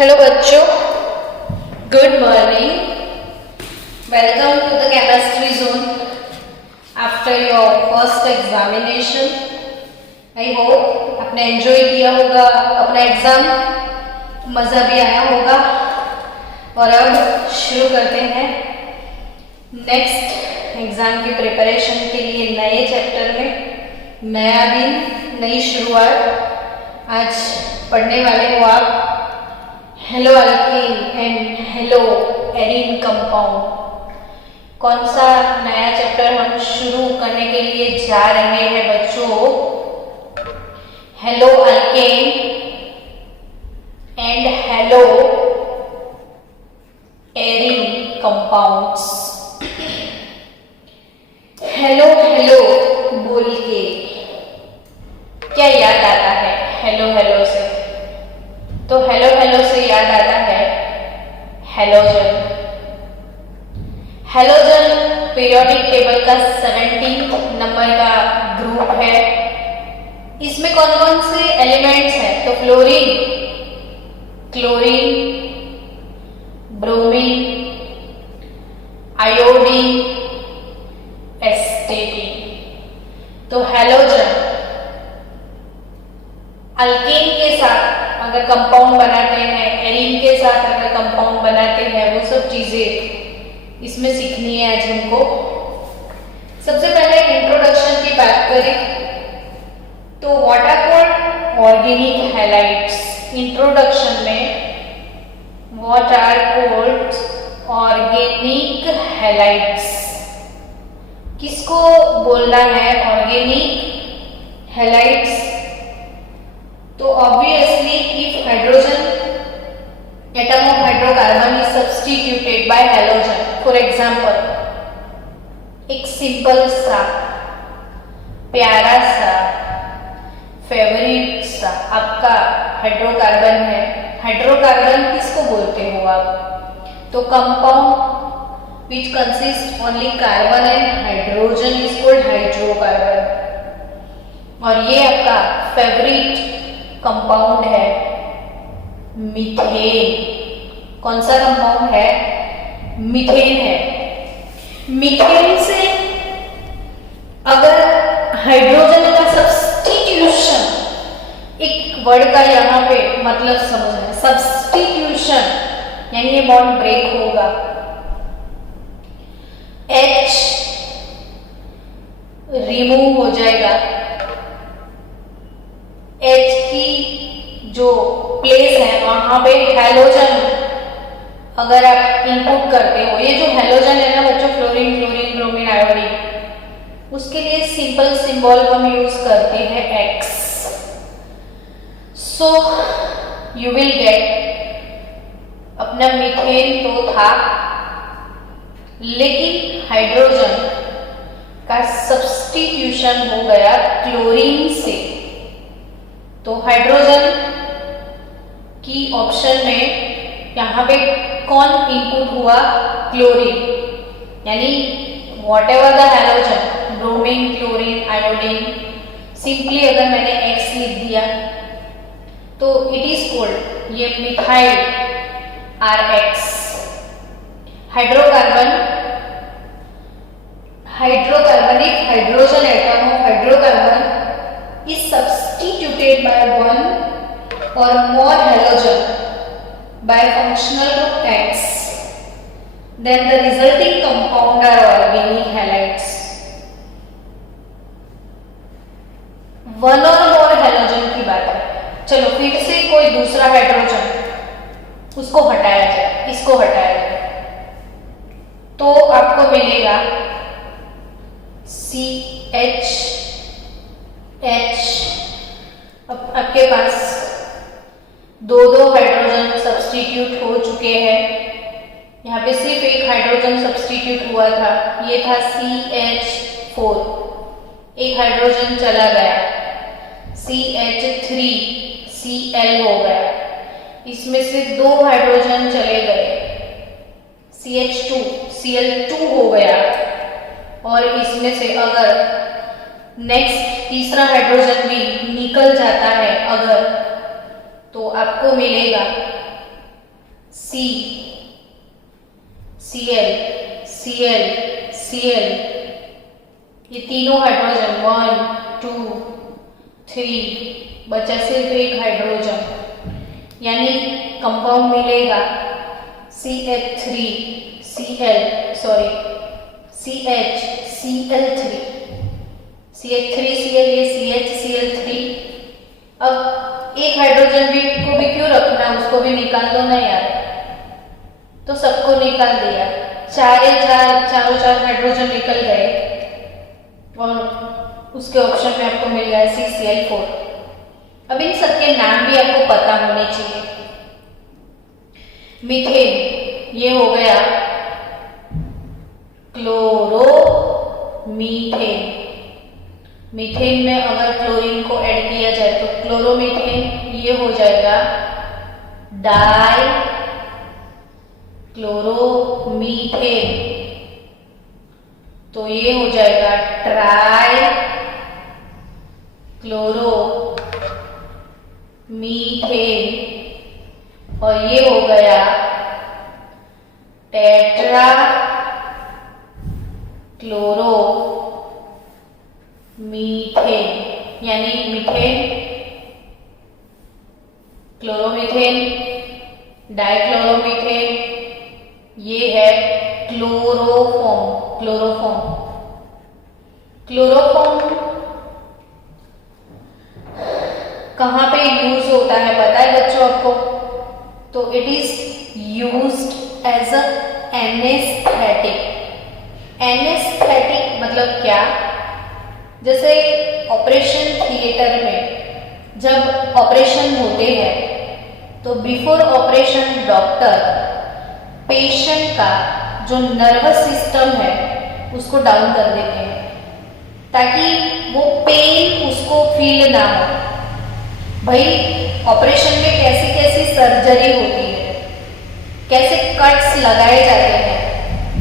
Hello बच्चों, good morning. Welcome to the chemistry zone after your first examination. I hope आपने enjoy किया होगा अपना एग्जाम, मज़ा भी आया होगा। और अब शुरू करते हैं नेक्स्ट एग्जाम की प्रिपरेशन के लिए नए चैप्टर में। नया दिन, नई शुरुआत। आज पढ़ने वाले हो आप hello alkyne and hello arene compound. कौन सा नया चैप्टर हम शुरू करने के लिए जा रहे हैं बच्चों? Hello alkane and hello arene compounds. Hello hello बोल के क्या याद आता है? हेलो हेलो से तो हेलो हेलो से याद आता है हैलोजन। हैलोजन पीरियोडिक टेबल का 17 नंबर का ग्रुप है। इसमें कौन कौन से एलिमेंट्स हैं? तो फ्लोरीन, क्लोरीन, ब्रोमीन, आयोडीन, एस्टेटीन। तो हैलोजन अल्केन के साथ अगर कंपाउंड बनाते हैं, एरीन के साथ अगर कंपाउंड बनाते हैं, वो सब चीजें इसमें सीखनी है आज हमको। सबसे पहले इंट्रोडक्शन की बात करें तो what are called organic halides. Introduction में what are called organic halides. किसको बोलना है ऑर्गेनिक हैलाइड्स? तो obviously if hydrogen atom of hydrocarbon is substituted by halogen, for example एक सिंपल सा प्यारा सा फेवरेट सा आपका हाइड्रोकार्बन है। हाइड्रोकार्बन किसको बोलते हो आप? तो compound which consist only carbon and hydrogen is called hydrocarbon. और ये आपका फेवरेट कंपाउंड है मीथेन। कौन सा कंपाउंड है? मीथेन है। मीथेन से अगर हाइड्रोजन का सब्स्टिट्यूशन, एक वर्ड का यहाँ पे मतलब समझना है, सब्स्टिट्यूशन यानी ये बॉन्ड ब्रेक होगा। H रिमूव हो जाएगा। H की जो प्लेस है वहां पे हैलोजन अगर आप इनपुट करते हो, ये जो हैलोजन है ना बच्चों, फ्लोरीन, क्लोरीन, ब्रोमीन, आयोडीन, उसके लिए सिंपल सिंबल हम यूज करते हैं X। So you will get अपना मीथेन तो था, लेकिन हाइड्रोजन का सब्स्टिट्यूशन हो गया क्लोरीन से। तो हाइड्रोजन की ऑप्शन में यहाँ पे कौन इनपुट हुआ? क्लोरीन। यानी what ever the halogen, bromine, chlorine, iodine, simply अगर मैंने X लिख दिया तो इट इज कॉल्ड ये methyl RX। Hydrocarbonic hydrogen atom of hydrocarbon is substituted by one or more halogen by functional group X, then the resulting compound are organic halides. One or more halogen की बात है। चलो फिर से कोई दूसरा hydrogen उसको हटाया जाए, इसको हटाया जाए तो आपको मिलेगा CH। अब आपके पास दो हाइड्रोजन सब्स्टिट्यूट हो चुके हैं। यहाँ पे सिर्फ एक हाइड्रोजन सब्स्टिट्यूट हुआ था, ये था CH4। एक हाइड्रोजन चला गया, CH3Cl हो गया। इसमें से दो हाइड्रोजन चले गए, CH2Cl2 हो गया। और इसमें से अगर नेक्स्ट तीसरा हाइड्रोजन भी निकल जाता है अगर, तो आपको मिलेगा सी, Cl, Cl, Cl, ये तीनों हाइड्रोजन 1, 2, 3, बचा सिर्फ एक हाइड्रोजन, यानी कंपाउंड मिलेगा CH3 Cl sorry CH Cl3 CH3 Cl, ये CH Cl3। अब एक हाइड्रोजन भी को भी क्यों रखना, उसको भी निकाल दो ना यार। तो सबको निकाल दिया, चारों चार हाइड्रोजन निकल गए और उसके ऑप्शन में आपको मिल गया CCl4। अब इन सबके नाम भी आपको पता होने चाहिए। मीथेन, ये हो गया क्लोरोमीथेन। मीथेन में अगर क्लोरीन को ऐड किया जाए तो क्लोरोमीथेन, ये हो जाएगा डाई क्लोरोमीथेन, तो ये हो जाएगा ट्राई क्लोरोमीथेन, और ये हो गया टेट्रा क्लोरो मीथेन, यानी मीथेन, क्लोरोमीथेन, डाइक्लोरोमीथेन, ये है क्लोरोफॉर्म। क्लोरोफॉर्म कहां पे यूज होता है पता है बच्चों आपको? तो it is used as a anesthetic. Anesthetic मतलब क्या? जैसे ऑपरेशन थिएटर में जब ऑपरेशन होते हैं तो बिफोर ऑपरेशन डॉक्टर पेशेंट का जो नर्वस सिस्टम है उसको डाउन कर देते हैं ताकि वो पेन उसको फील ना हो। भाई ऑपरेशन में कैसी कैसी सर्जरी होती है, कैसे कट्स लगाए जाते हैं,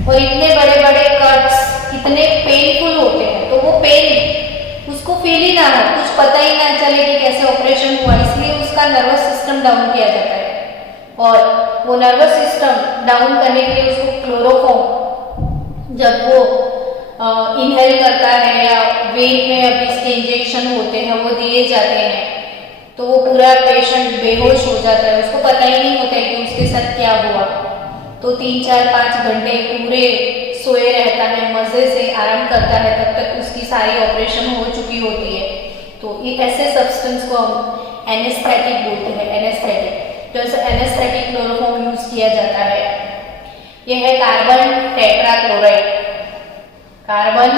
और इतने बड़े बड़े कट्स इतने पेनफुल होते हैं, तो वो पेन उसको फील ही ना हो, कुछ पता ही ना चले कि कैसे ऑपरेशन हुआ, इसलिए उसका नर्वस सिस्टम डाउन किया जाता है। और वो नर्वस सिस्टम डाउन करने के लिए उसको क्लोरोफॉर्म जब वो इनहेल करता है या वेन में अभी इसके इंजेक्शन होते हैं वो दिए जाते हैं, तो वो पूरा पेशेंट बेहोश हो जाता है, उसको पता ही नहीं होता है कि उसके साथ क्या हुआ। तो 3, 4, 5 घंटे पूरे सोए रहता है, मजे से आराम करता है, तब तक उसकी सारी ऑपरेशन हो चुकी होती है। तो ये ऐसे सब्सटेंस को हम एनेस्थेटिक बोलते हैं, एनेस्थेटिक। तो ऐसे एनेस्थेटिक क्लोरोफॉर्म यूज किया जाता है। यह है कार्बन टेट्राक्लोराइड, कार्बन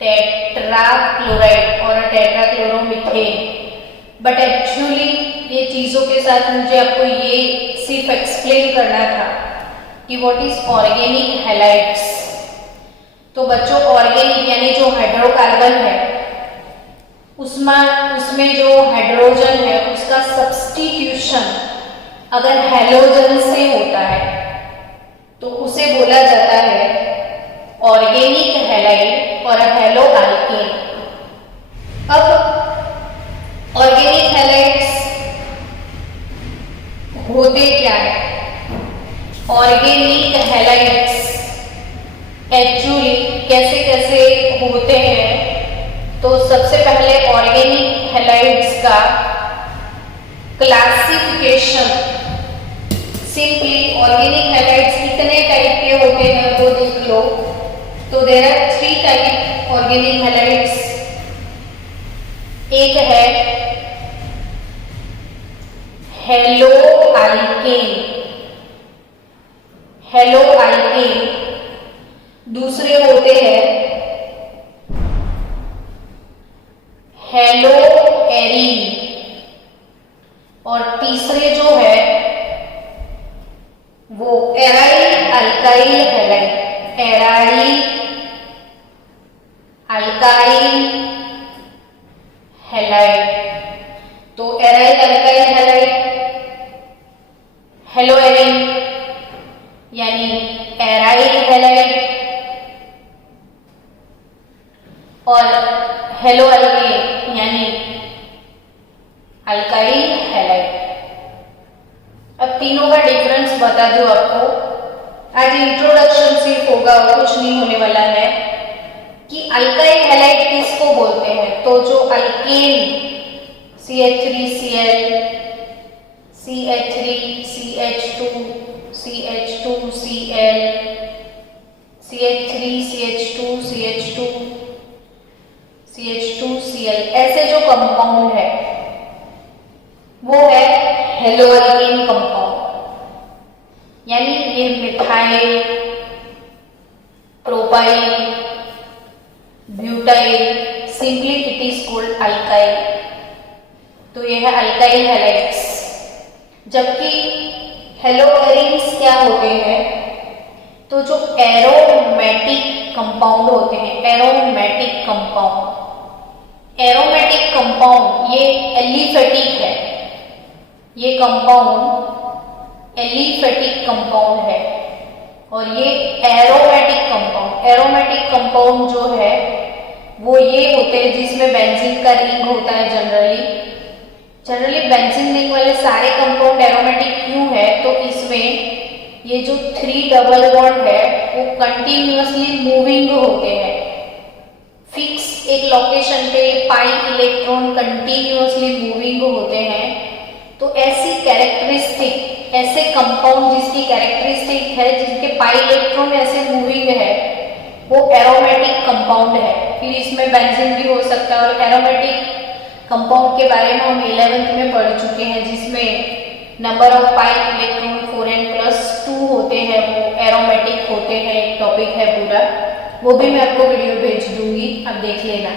टेट्राक्लोराइड और टेट्राक्लोरोमीथेन। बट एक्चुअली ये चीजों के साथ मुझे आपको ये सिर्फ एक्सप्लेन करना था कि व्हाट इज ऑर्गेनिक हैलाइड्स। तो बच्चों ऑर्गेनिक यानी जो हाइड्रोकार्बन है उसमें जो हाइड्रोजन है उसका सब्स्टिट्यूशन अगर हैलोजन से होता है तो उसे बोला जाता है ऑर्गेनिक हैलाइड और हैलो अल्केन। अब ऑर्गेनिक हैलाइड्स होते क्या है? ऑर्गेनिक हैलाइड्स एक्चुअली कैसे कैसे होते हैं? तो सबसे पहले ऑर्गेनिक हैलाइड्स का क्लासिफिकेशन, सिंपली ऑर्गेनिक हैलाइड्स कितने टाइप के होते हैं वो देख लो। तो there are 3 type organic halides. एक है हेलो अल्केन, हेलो अल्केन। दूसरे होते हैं हेलो एरीन, और तीसरे जो है वो aryl alkyl halide, aryl alkyl halide. तो aryl alkyl halide, halo arene यानी एराइल हैलाइड, और हेलो अल्केन यानी अल्काइल हैलाइड। अब तीनों का डिफरेंस बता दूं आपको। आज इंट्रोडक्शन सिर्फ होगा और कुछ नहीं होने वाला है कि अल्काइल हैलाइड किसको बोलते हैं। तो जो alkane CH3Cl, CH3CH2, CH2Cl, CH3CH2, CH2Cl ऐसे जो कंपाउंड है वो है हेलोअल्केन कंपाउंड। यानी ये methyl, propyl, butyl, simply it is called alkyl. तो ये है अल्काइल हैलाइड्स। जबकि हेलोएरिन्स क्या होते हैं, तो जो एरोमेटिक कंपाउंड होते हैं, एरोमेटिक कंपाउंड ये एलिफेटिक है। ये कंपाउंड एलिफेटिक कंपाउंड है और ये एरोमेटिक कंपाउंड जो है वो ये होते हैं जिसमें बेंजीन का रिंग होता है। जनरली बेंजीन रिंग वाले सारे कंपाउंड एरोमेटिक क्यों है, तो इसमें ये जो 3 डबल बॉन्ड है वो कंटिन्यूअसली मूविंग होते हैं। फिक्स एक लोकेशन पे पाई इलेक्ट्रॉन कंटिन्यूअसली मूविंग होते हैं। तो ऐसे कंपाउंड जिसकी कैरेक्टरिस्टिक है, जिनके पाई इलेक्ट्रॉन ऐसे मूविंग है, वो एरोमेटिक कंपाउंड है। फिर इसमें बेंजीन भी हो सकता है। और एरोमेटिक कंपाउंड के बारे में हम 11th में पढ़ चुके हैं, जिसमें number of pi electron 4n+2 होते हैं, वो एरोमेटिक होते हैं। एक टॉपिक है पूरा, वो भी मैं आपको वीडियो भेज दूंगी, आप देख लेना।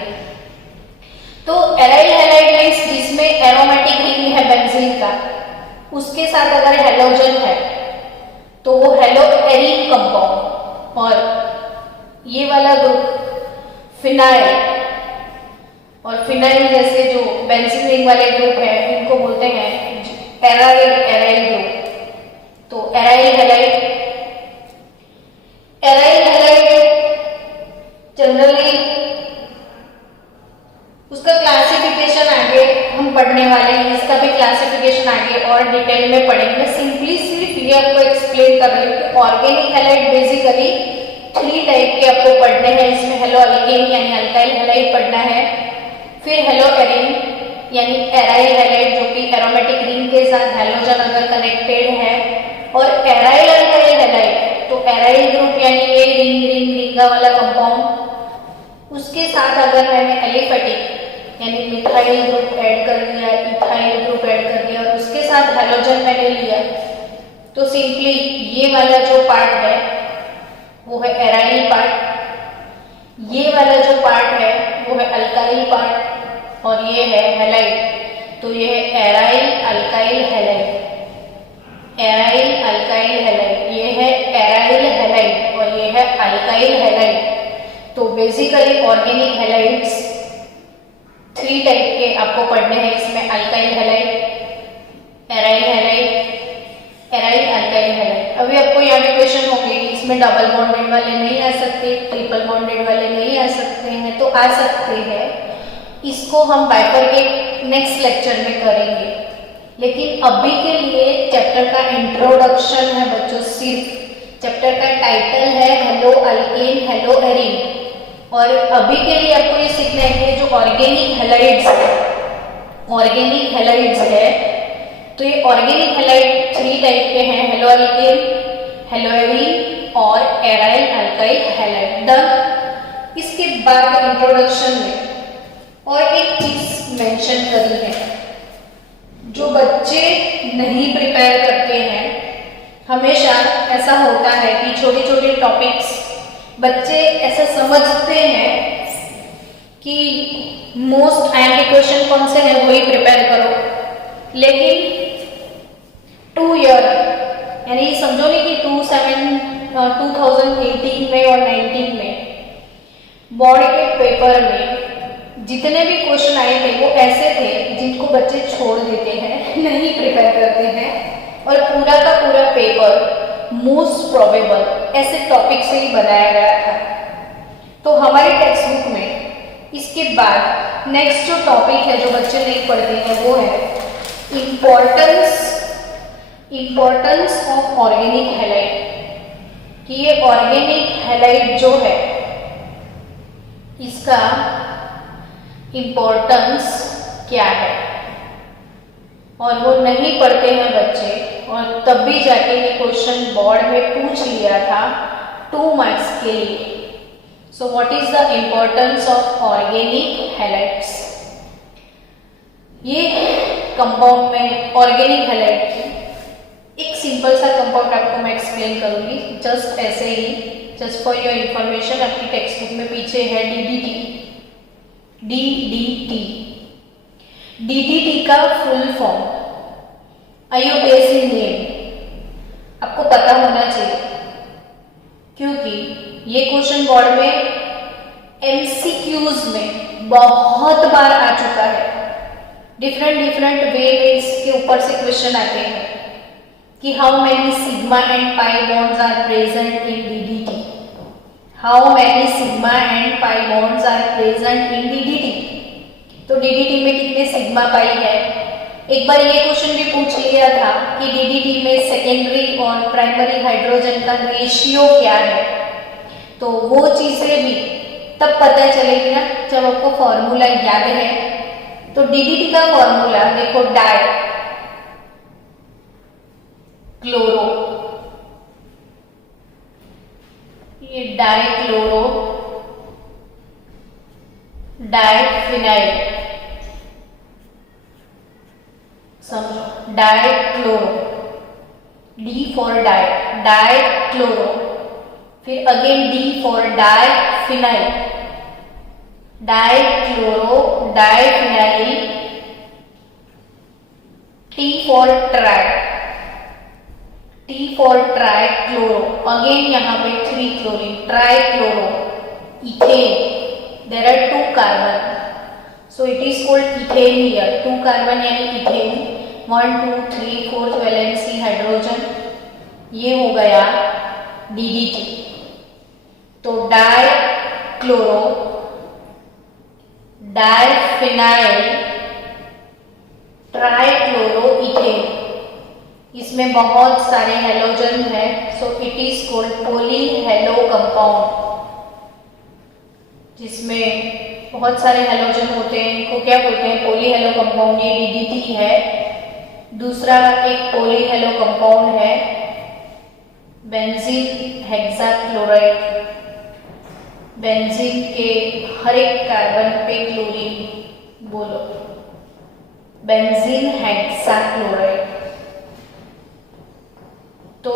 तो एराइल हैलाइड मींस जिसमें एरोमेटिक रिंग है बेंजीन का, उसके साथ अगर हेलोजन है तो वो हेलोएरिन कंपाउंड। और ये वाला ग्रुप फिनाइल, और फिनाइल जैसे जो बेंजीन रिंग वाले ग्रुप है इनको बोलते हैं एराइल ग्रुप। तो एराइल हैलाइड जनरली उसका क्लासिफिकेशन आगे हम पढ़ने वाले हैं। इसका भी क्लासिफिकेशन आगे और डिटेल में पढ़ेंगे। सिंपली सिर्फ ये आपको एक्सप्लेन कर रही हूँ कि ऑर्गेनिक हैलाइड बेसिकली 3 टाइप के आपको पढ़ने हैं। इसमें हेलोअल्केन यानी अल्काइल हैलाइड पढ़ना है, फिर हेलोएरिन यानी एराइल हैलाइड जो कि एरोमेटिक रिंग के साथ हेलोजन अगर कनेक्टेड है, और एराइल अल्काइल हैलाइड तो एराइल ग्रुप यानी ये रिंगा वाला कंपाउंड, उसके साथ अगर मैंने एलिफेटिक यानी मिथाइल ग्रुप ऐड कर दिया, इथाइल ग्रुप ऐड कर दिया और उसके साथ हेलोजन मैंने लिया, तो सिंपली ये वाला जो पार्ट है वो है एराइल पार्ट, ये वाला जो पार्ट है वो है अल्काइल पार्ट, और ये है हैलाइड। तो ये है aryl alkyl halide, aryl alkyl halide, ये है एराइल हैलाइड और ये है अल्काइल हैलाइड। तो बेसिकली ऑर्गेनिक हैलाइड्स 3 टाइप के आपको पढ़ने हैं। इसमें alkyl halide, aryl halide, aryl alkyl halide. अभी आपको यहाँ पे क्वेश्चन होंगे कि इसमें डबल बॉन्डेड वाले नहीं आ सकते, ट्रिपल बॉन्डेड वाले नहीं आ सकते हैं, तो आ सकते हैं। इसको हम बाइफरकेट नेक्स्ट लेक्चर में करेंगे, लेकिन अभी के लिए चैप्टर का इंट्रोडक्शन है बच्चों। सिर्फ चैप्टर का टाइटल है हेलोअल्केन हेलोएरिन, और अभी के लिए आपको ये सीखना है कि जो ऑर्गेनिक हैलाइड्स है, तो ये ऑर्गेनिक हैलाइड 3 टाइप के हैं, हेलोअल्केन, हेलोएरिन और एराइल अल्काइल हैलाइड। डन। इसके बाद इंट्रोडक्शन में और एक चीज मेंशन करी है, जो बच्चे नहीं प्रिपेयर करते हैं, हमेशा ऐसा होता है कि छोटे छोटे टॉपिक्स बच्चे ऐसा समझते हैं कि मोस्ट आईएमपी क्वेश्चन कौन से हैं वही प्रिपेयर करो, लेकिन 2 ईयर यानी समझो नहीं कि 2018 में और 19 में बोर्ड के पेपर में जितने भी क्वेश्चन आए थे वो ऐसे थे जिनको बच्चे छोड़ देते हैं, नहीं प्रिपेयर करते हैं, और पूरा का पूरा पेपर मोस्ट प्रोबेबल ऐसे टॉपिक से ही बनाया गया था। तो हमारी टेक्स्ट बुक में इसके बाद नेक्स्ट जो टॉपिक है जो बच्चे नहीं पढ़ते हैं वो है इम्पोर्टेंस ऑफ ऑर्गेनिक हैलाइड, कि ये ऑर्गेनिक हैलाइड जो है इसका इम्पोर्टेंस क्या है, और वो नहीं पढ़ते हैं बच्चे, और तब भी जाके ये क्वेश्चन बोर्ड में पूछ लिया था 2 मार्क्स के लिए। So what is the importance of organic halides? ये कंपाउंड में ऑर्गेनिक हैलाइड की एक सिंपल सा कंपाउंड आपको मैं एक्सप्लेन करूंगी, जस्ट ऐसे ही, जस्ट फॉर योर इंफॉर्मेशन। आपकी टेक्स्ट बुक में पीछे है डीडीटी। डीडीटी का फुल फॉर्म आयोडेसिन नेम आपको पता होना चाहिए, क्योंकि ये क्वेश्चन बोर्ड में एमसीक्यूज में बहुत बार आ चुका है। डिफरेंट वे में इसके ऊपर से क्वेश्चन आते हैं कि how many sigma and pi bonds are present in DDT, how many sigma and pi bonds are present in DDT. तो डीडीटी में कितने सिग्मा पाई है? एक बार ये क्वेश्चन भी पूछ लिया था कि डीडीटी में सेकेंडरी और प्राइमरी हाइड्रोजन का रेशियो क्या है, तो वो चीजें भी तब पता चलेगी ना जब आपको फॉर्मूला याद है। तो डीडीटी का फॉर्मूला देखो, डाई क्लोरो, ये डाई क्लोरो डाइफिनाइल, समझो, di chloro, D for di, di chloro, फिर again D for diphenyl, di chloro diphenyl, T for tri, T for tri chloro, again यहाँ पे 3 chlorine, tri chloro, ethane, there are 2 carbon, so it is called ethane here, 2 carbon यानी ethane, 1 2 3 4th valency hydrogen, ये हो गया DDT. तो di chloro diphenyl try chloro ethane, इसमें बहुत सारे हैलोजन है, सो it is called poly hello compound, जिसमें बहुत सारे हैलोजन होते हैं, इनको क्या बोलते हैं? Poly hello compound. ये डीडीटी है। दूसरा एक पॉली हेलो कंपाउंड है बेंजीन हेक्साक्लोराइड, बेंजीन के हर एक कार्बन पे क्लोरीन, बोलो बेंजीन हेक्साक्लोराइड। तो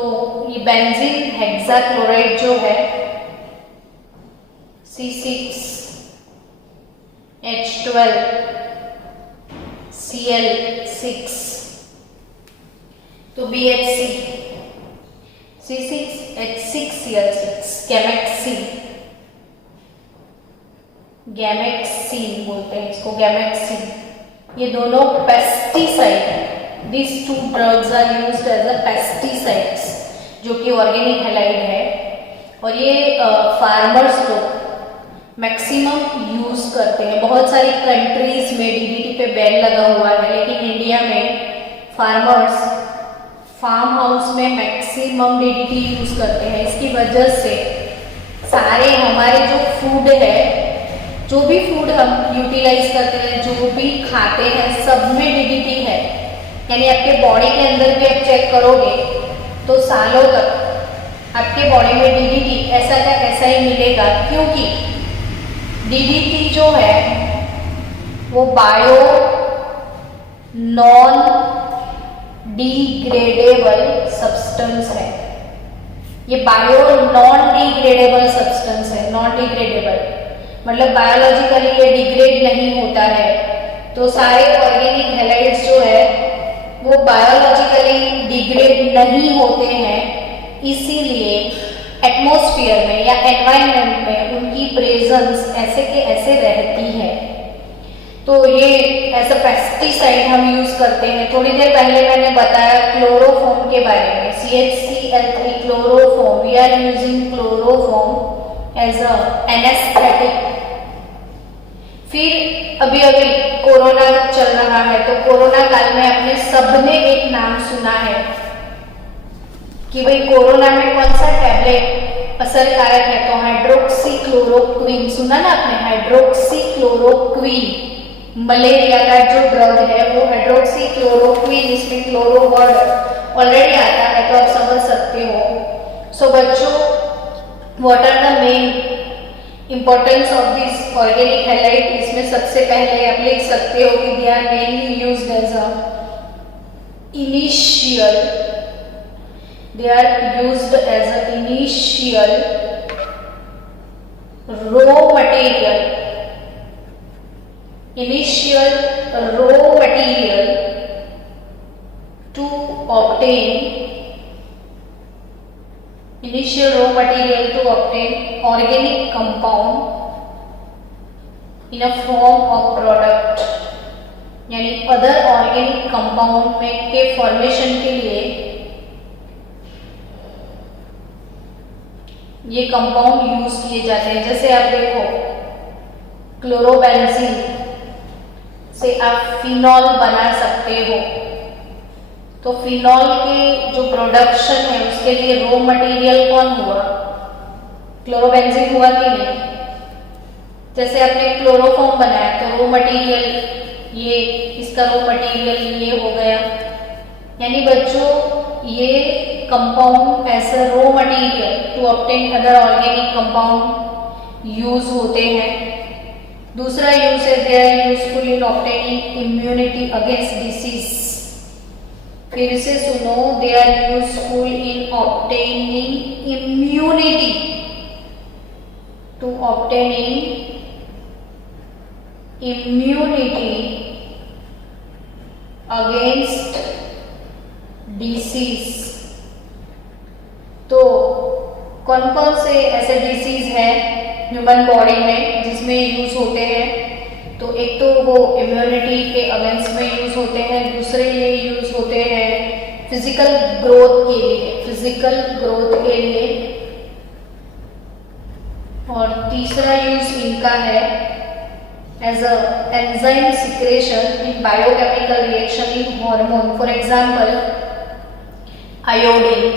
ये बेंजीन हेक्साक्लोराइड जो है C6H12Cl6, तो BHC C6H6Cl6 गैमेक्सीन बोलते हैं इसको, गैमेक्सीन। ये दोनों पेस्टिसाइड है। These 2 drugs are used as a pesticides, जो कि ऑर्गेनिक हैलाइड है, और ये फार्मर्स लोग मैक्सिमम यूज करते हैं। बहुत सारी कंट्रीज में डीडीटी पे बैन लगा हुआ है, लेकिन इंडिया में फार्मर्स फार्म हाउस में मैक्सिमम डीडीटी यूज करते हैं। इसकी वजह से सारे हमारे जो फूड है, जो भी फूड हम यूटिलाइज करते हैं, जो भी खाते हैं, सब में डीडीटी है। यानी आपके बॉडी के अंदर भी आप चेक करोगे तो सालों तक आपके बॉडी में डीडीटी ऐसा का ऐसा ही मिलेगा, क्योंकि डीडीटी जो है वो बायो नॉन डिग्रेडेबल सब्सटेंस है। ये बायो नॉन डिग्रेडेबल सब्सटेंस है। नॉन डिग्रेडेबल मतलब बायोलॉजिकली ये डिग्रेड नहीं होता है। तो सारे ऑर्गेनिक हैलाइड्स जो है वो बायोलॉजिकली डिग्रेड नहीं होते हैं, इसीलिए एटमॉस्फेयर में या एनवायरनमेंट में उनकी प्रेजेंस ऐसे के ऐसे रहती है। तो ये एज अ पेस्टिसाइड हम यूज करते हैं। थोड़ी देर पहले मैंने बताया क्लोरोफॉर्म के बारे में, CHCl3 chloroform, we are using chloroform as a anesthetic. फिर अभी कोरोना चल रहा है, तो कोरोना काल में आपने सबने एक नाम सुना है, कि भाई कोरोना में कौन सा टैबलेट असरकारक है, तो हाइड्रोक्सीक्लोरोक्विन, सुना ना आपने, हाइड्रोक्सीक्लोरोक्विन मलेरिया का जो ड्रग है वो हाइड्रोक्सीक्लोरोक्विन, इसमें क्लोरो वर्ड ऑलरेडी आता है तो आप समझ सकते हो। सो बच्चों, what are the main importance of this organic halide, इसमें सबसे पहले आप लिख सकते हो कि they are mainly used as a initial, they are used as an initial raw material, initial raw material to obtain, initial raw material to obtain organic compound in a form of product, यानी other organic compound में के formation के लिए ये compound use किए जाते हैं। जैसे आप देखो, क्लोरोबेंजीन से आप फिनॉल बना सकते हो, तो फिनॉल के जो प्रोडक्शन है उसके लिए रॉ मटेरियल कौन हुआ? क्लोरोबेंजीन हुआ कि नहीं? जैसे आपने क्लोरोफॉर्म बनाया तो रॉ मटेरियल ये, इसका रॉ मटेरियल ये हो गया। यानी बच्चों, ये compound as a raw material to obtain other organic compound use होते हैं। दूसरा यूज है, they are useful in obtaining immunity against disease. फिर से सुनो, they are useful in obtaining immunity, to obtaining immunity against disease. तो कौन कौन से ऐसे डिसीज हैं ह्यूमन बॉडी में जिसमें यूज होते हैं? तो एक तो वो इम्यूनिटी के अगेंस्ट में यूज होते हैं, दूसरे ये यूज होते हैं फिजिकल ग्रोथ के लिए, फिजिकल ग्रोथ के लिए, और तीसरा यूज इनका है as a enzyme secretion in biochemical reaction in hormone. For example, iodine.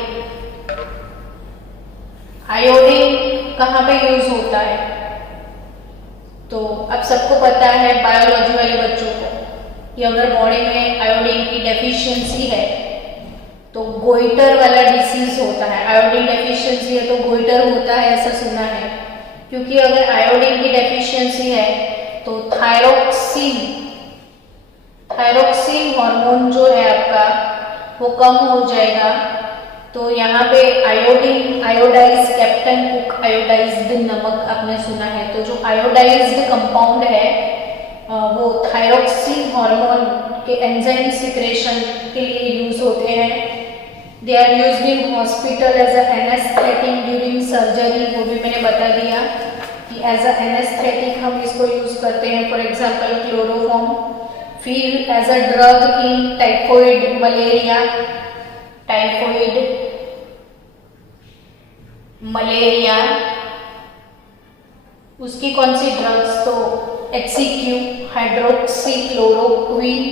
Iodine कहाँ पे यूज होता है? तो अब सबको पता है, बायोलॉजी वाले बच्चों को, कि अगर बॉडी में आयोडीन की डेफिशिएंसी है तो गोइटर वाला डिसीज होता है। आयोडीन डेफिशिएंसी है तो गोइटर होता है, ऐसा सुना है। क्योंकि अगर आयोडीन की डेफिशिएंसी है तो थायरोक्सिन हार्मोन जो है आपका वो कम हो जाएगा। तो यहाँ पे iodine, iodise, captain cook iodised नमक आपने सुना है, तो जो आयोडाइज्ड कंपाउंड है वो थायरोक्सिन हार्मोन के एंजाइम सिक्रेशन के लिए यूज होते हैं। They are used in hospital as a anesthetic during surgery, वो भी मैंने बता दिया कि एज अ एनेस्थेटिक हम इसको यूज करते हैं, फॉर एग्जाम्पल क्लोरोफॉर्म। फिर as a drug in typhoid, malaria, typhoid, malaria, उसकी कौन सी ड्रग्स? तो HCQ, हाइड्रोक्सीक्लोरोक्विन,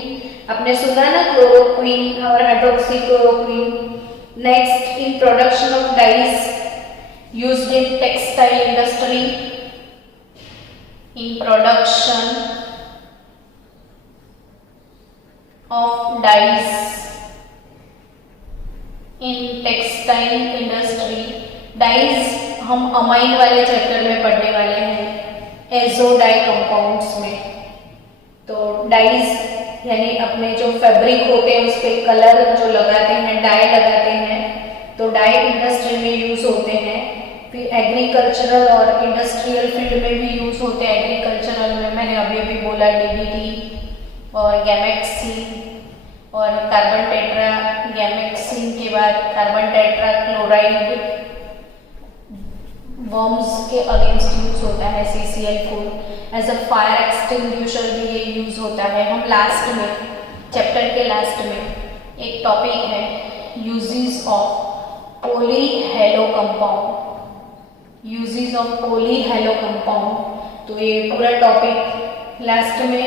आपने सुना ना, क्लोरोक्विन और hydroxychloroquine. Next, in production of dyes used in textile industry, in production of dyes in textile industry। Dyes हम अमाइन वाले चैप्टर में पढ़ने वाले हैं, एजो डाई कंपाउंड्स में। तो डाइज यानी अपने जो फैब्रिक होते हैं उस पर कलर जो लगाते हैं, डाई लगाते हैं, तो डाई इंडस्ट्री में यूज होते हैं। फिर एग्रीकल्चरल और इंडस्ट्रियल फील्ड में भी यूज होते हैं। एग्रीकल्चरल में मैंने अभी बोला DDT और गैमेक्सिन और कार्बन टेट्रा, गैमेक्सिन के बाद कार्बन टेट्रा क्लोराइड वर्म्स के अगेंस्ट यूज होता है। CCl4 as a fire extinguisher भी ये यूज होता है। हम लास्ट में, चैप्टर के लास्ट में एक टॉपिक है uses of polyhalo compound, uses of polyhalo compound. तो ये पूरा टॉपिक लास्ट में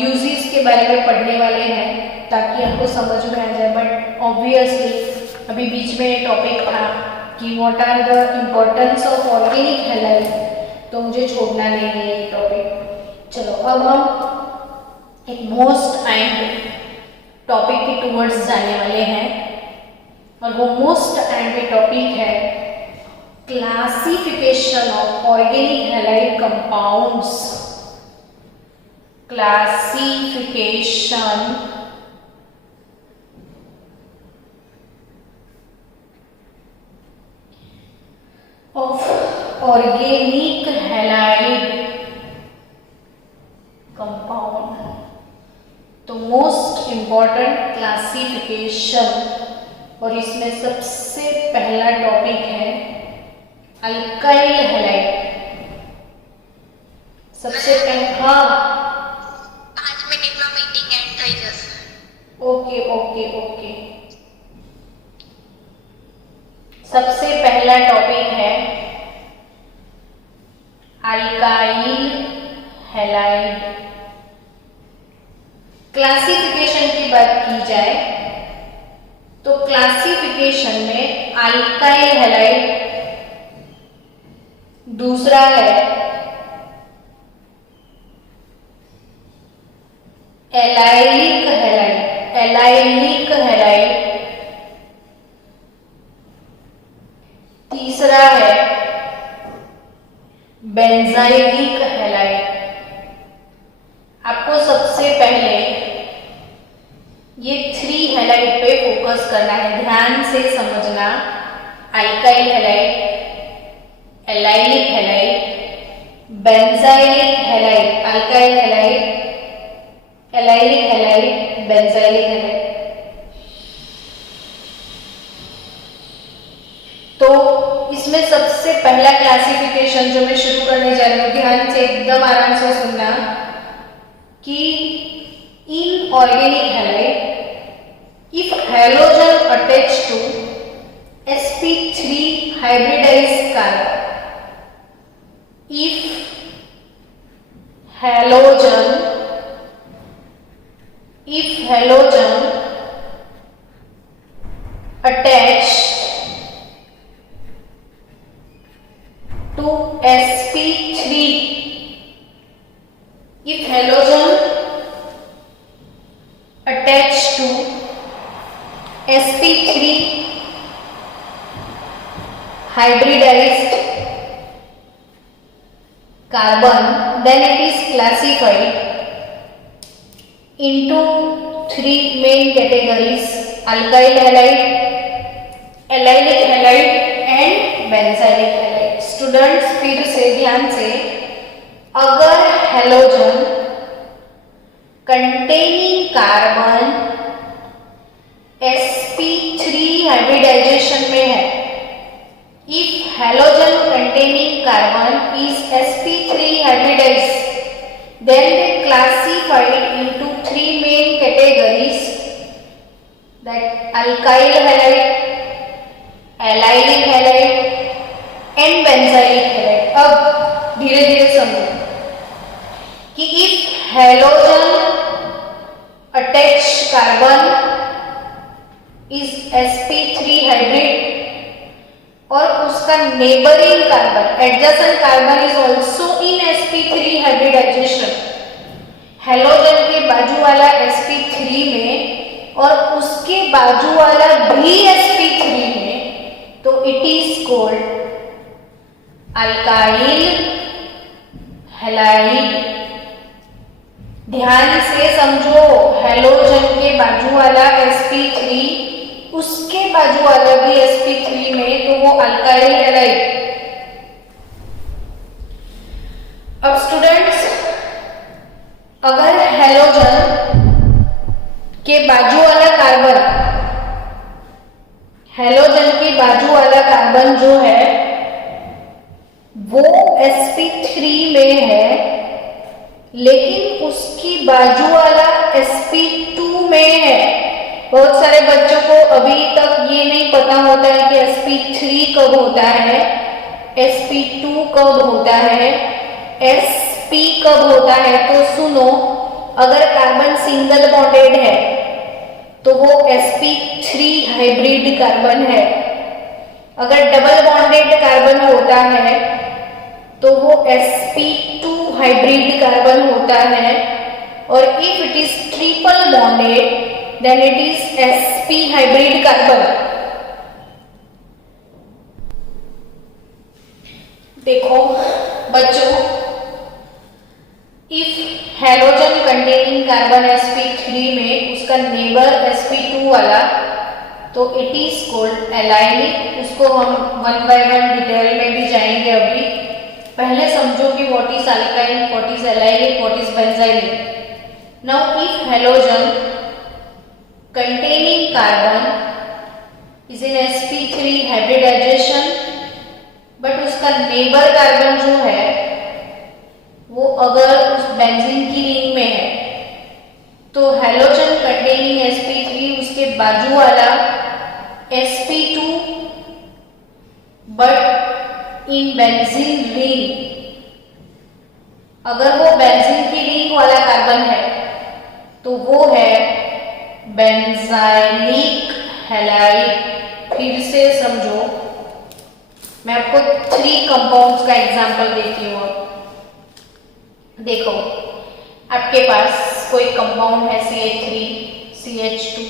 यूजेस के बारे में पढ़ने वाले हैं ताकि आपको समझ में आ जाए। बट ऑब्वियसली अभी बीच में टॉपिक था कि what are the importance of organic halide, तो मुझे छोड़ना नहीं है ये टॉपिक। चलो अब हम एक मोस्ट एंड टॉपिक के टूवर्ड्स जाने वाले हैं, और वो मोस्ट एंड टॉपिक है classification of organic halide compounds. Classification of organic halide compound। तो मोस्ट इंपॉर्टेंट क्लासिफिकेशन, और इसमें सबसे पहला टॉपिक है अल्काइल हैलाइड। सबसे पहला 5 મિનિટ માં મીટિંગ એન્ડ થઈ જશે। Okay okay okay. सबसे पहला टॉपिक है अल्काइल हैलाइड। क्लासिफिकेशन की बात की जाए तो क्लासिफिकेशन में अल्काइल हैलाइड, दूसरा है एलाइलिक हैलाइड। एलाइलिक हैलाइड, तीसरा है बेंजाइलिक हैलाइड। आपको सबसे पहले ये 3 हैलाइड पे फोकस करना है, ध्यान से समझना। Alkyl halide, allylic halide, benzylic halide. Alkyl halide, allylic halide, benzylic halide. तो इसमें सबसे पहला क्लासिफिकेशन जो मैं शुरू करने जा रही हूँ, ध्यान से एकदम आराम से सुनना, कि इन organic halide if halogen attach to sp3 hybridized carbon, if halogen attached to sp3, if halogen attached to sp3 hybridized carbon, then it is classified into 3 main categories: alkyl halide, allylic halide and benzylic halide। Students फिर से ध्यान से, अगर halogen containing carbon sp3 hybridisation में है, if halogen containing carbon is sp3 hybridized, then they classified into 3 main categories, that alkyl halide, allylic halide and benzylic halide। अब धीरे धीरे समझो कि if halogen attached carbon is sp3 hybrid और उसका neighboring carbon adjacent carbon is also in sp3 hybridization, halogen के बाजू वाला sp3 में और उसके बाजू वाला भी sp3 में, तो it is called alkyl halide. ध्यान से समझो, हैलोजन के बाजू वाला sp3, उसके बाजू वाला भी sp3 में, तो वो अल्काइल हैलाइड। अब स्टूडेंट्स, अगर हैलोजन के बाजू वाला कार्बन, हैलोजन के बाजू वाला कार्बन जो है वो sp3 में है, लेकिन उसकी बाजू वाला sp2 में है। बहुत सारे बच्चों को अभी तक ये नहीं पता होता है कि sp3 कब होता है, sp2 कब होता है, sp कब होता है। तो सुनो, अगर कार्बन सिंगल बॉन्डेड है तो वो sp3 हाइब्रिड कार्बन है। अगर डबल बॉन्डेड कार्बन होता है तो वो sp2 हाइब्रिड कार्बन होता है, और if it is triple bonded then it is sp hybrid carbon. देखो बच्चों, if halogen containing carbon sp3 में उसका नेबर sp2 वाला, तो इट इज कॉल्ड एलाइनिक। उसको हम वन बाय वन डिटेल में भी जाएंगे। अभी पहले समझो कि what is alkyne, what is allylic, what is benzylic. Now if halogen containing carbon is in sp3 hybridization, but उसका नेबर कार्बन जो है वो अगर उस बेंजीन की रिंग में है, तो हैलोजन कंटेनिंग sp3 उसके बाजू वाला sp2 but in benzene ring, अगर वो बेंजीन की रिंग वाला कार्बन है तो वो है बेंजाइलिक हैलाइड। फिर से समझो, मैं आपको 3 कंपाउंड्स का एग्जांपल देती हूँ। देखो, आपके पास कोई कंपाउंड है CH3, CH2,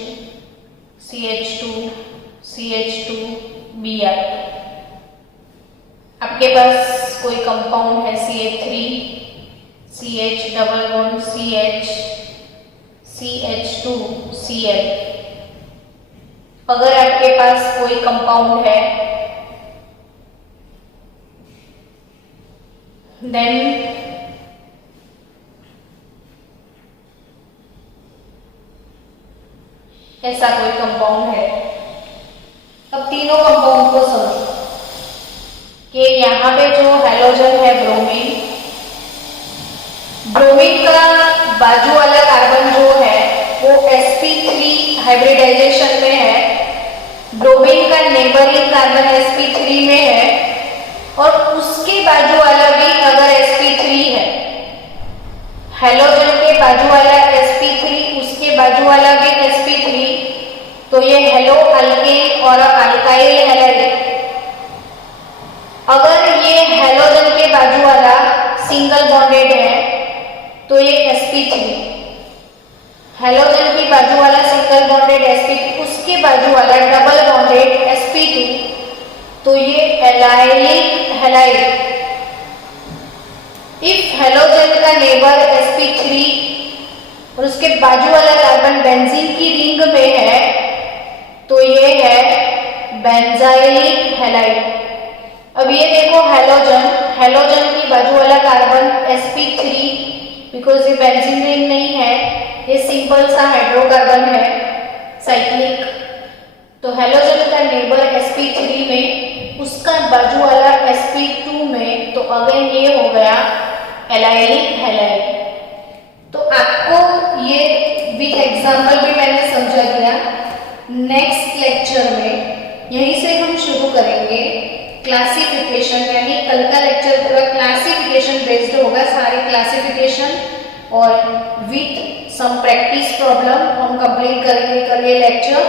CH2, CH2, Br। आपके पास कोई कंपाउंड है CH3, CH double bond CH, CH2, Cl। अगर आपके पास कोई कंपाउंड है देन ऐसा कोई कंपाउंड है। अब तीनों कंपाउंड को समझो कि यहाँ पे जो हैलोजन है ब्रोमीन, ब्रोमीन का बाजू वाला कार्बन जो है वो sp3 हाइब्रिडाइजेशन में है, ब्रोमीन का नेबरिंग कार्बन sp3 में है, और उसके बाजू वाला भी अगर sp3 है, हैलोजन के बाजू वाला sp3, उसके बाजू वाला भी sp3, तो ये हेलो अल्केन और अल्काइल हैलाइड। अगर ये हैलोजन के बाजू वाला सिंगल बॉन्डेड है तो ये sp3, हैलोजन की बाजू वाला सिंगल बॉन्डेड sp3, उसके बाजू वाला डबल बॉन्डेड sp2, तो ये एलाइलिक हैलाइड। इफ हैलोजन का नेबर sp3 और उसके बाजू वाला कार्बन बेंजीन की रिंग में है तो ये है बेंजाइलिक हैलाइड। अब ये देखो, हैलोजन की बाजू वाला कार्बन sp3, बिकॉज ये बेंजीन रिंग नहीं है, ये सिंपल सा हाइड्रोकार्बन है साइक्लिक। तो हैलोजन का नेबर sp3 में, उसका बाजू वाला sp2 में, तो अगेन ये हो गया एलाइलिक हैलाइड। तो आपको ये विथ एग्जांपल भी मैंने समझा दिया। नेक्स्ट लेक्चर में यहीं से हम शुरू करेंगे क्लासिफिकेशन, यानी कल का लेक्चर पूरा क्लासिफिकेशन बेस्ड होगा, सारे क्लासिफिकेशन, और विथ सम प्रैक्टिस प्रॉब्लम हम कंप्लीट करेंगे कल ये लेक्चर।